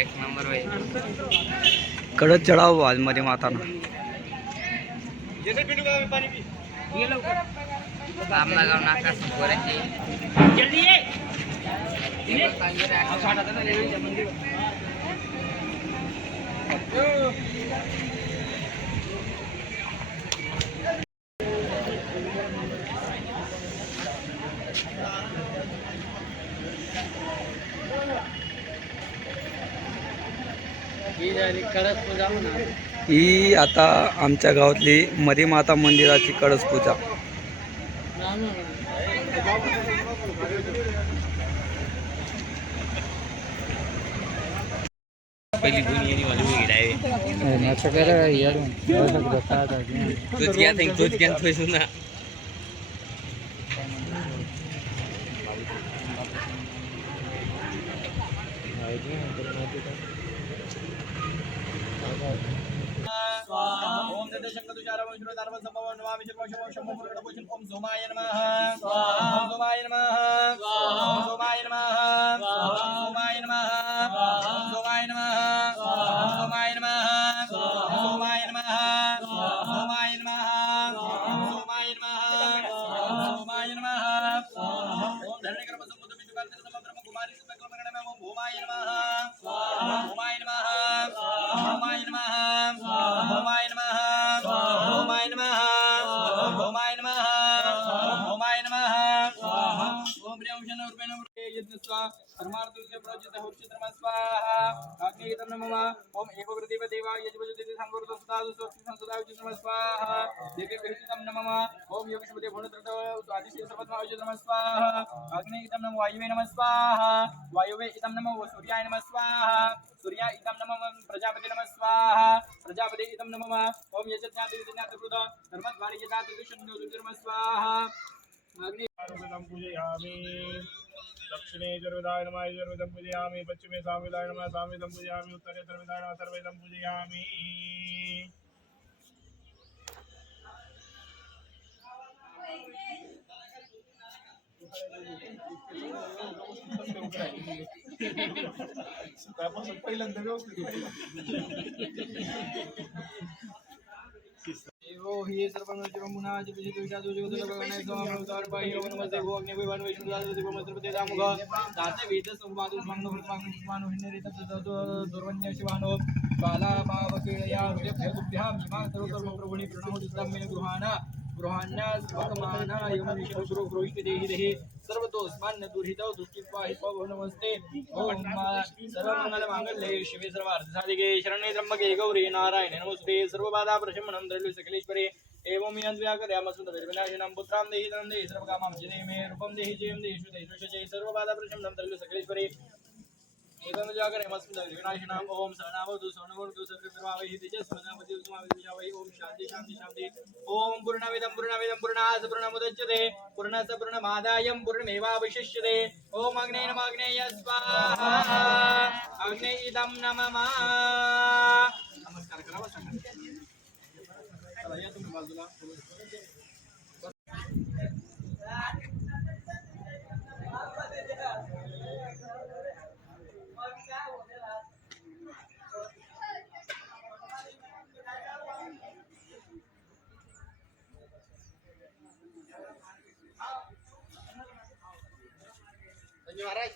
एक नंबर भाई कडक चढाव आज मध्ये माताना रामनागाव नाका पोराची जल्दी ये ही आता आमच्या गावातली मधी माता मंदिराची कळस पूजा. पहिली दुनिया वाली गिरावे तोच क्या थोय सुना ओम शंकर ओम सोमाय नमः ओम सोमाय नमः ओम सोमाय नमः सोमाय नमः सोमाय नमः सोमाय नमः सोमाय नमः सोमाय नमः सोमाय नमः सोमाय नमः ओम धरणीकर्म समुद्र बिंदु कांतर समग्र कुमारी सुब्रह्मण्य नमः ओम भूमाय नमः भूमाय नमः भूमाय नमः भूमाय नमः भूमाय नमः भूमाय नमः भूमाय नमः ओम प्रियं शनो रूपेण यज्ञस्वा धर्मार्थस्य प्रजित हर्षित नमः स्वाहा अग्निहितं नमः ओम एवग्रदेव देवा यजवजते संगुरुतो सुतादु स्वस्ति संसदायुज नमः स्वाहा देवे कहितं नमः ओम योगशुभदे भुणत्रट आदिशे सर्वत्मा युज नमः स्वाहा अग्निहितं नमः वायुवे नमः स्वाहा वायुवे इतं नमः सूर्याय नमः स्वाहा सूर्याय इतं नमः प्रजापते नमः स्वाहा प्रजापते इतं नमः ओम यजज्ञाते विज्ञातकृत धर्मद्वारे यदाते दुष्यन्तो नमः स्वाहा अग्नि पूजयामि दक्षिणे सर्वदाय नमः सर्वदं पूजयामि पश्चिमे सामवेदाय नमः सामवेदं पूजयामि उत्तरे सर्वदाय नमः सर्वदं पूजयामि सकाळपासून पहिल्यांदा व्यवस्थित हो ही सर्वमंगल मुना जिपित विचार जोगदल गगनाय समावतार पाहि नमस्ते हो अग्नि विवान वैष्णव दास देव मंत्रपते दामुग दाते वेद संवाद स्वांग भृतमानु हिन्नरित दुर्वन्य शिवानो बाला पावकेळया हृदयभ्यभ्याम हिमा सर्व प्रभुनि प्रणव दिसमेन गृहाना गृहान्या स्वकमाना यमनिषो गुरु गृहीत देहि देहि सर्वतोस्मान् दुर्हितो दुष्टित्वा हित्वा नमस्ते ओम सर्वमंगल मांगल्ये शिवे सर्वार्थ साधिके शरण्ये त्र्यंबके गौरी नारायणे नमोस्तुते सर्वबाधा प्रशमनं त्रैलोक्य सकलेश्वरे एवं विनाशनं पुत्रां देहि धनं देहि सर्वकामां जय मे रूपं देहि जयं देहि शुद्धे सर्वबाधा प्रशमनं त्रैलोक्य सकलेश्वरे एवं जागरण मस्मद विनाशनाम ओम सहनावतु सोनवतु सर्वसर्वावहि तेजस्वनावति उस्माविद्यावहि ओम शांति शांति शांति ओम पूर्णमिदं पूर्णात् पूर्णमुदच्यते पूर्णस्य पूर्णमादाय पूर्णमेवावशिष्यते ओम अग्ने नमः अग्नेय स्वाहा अग्ने इदं नमः नमस्कार करावा सांगा चला या तुम्ही बाजूला महाराज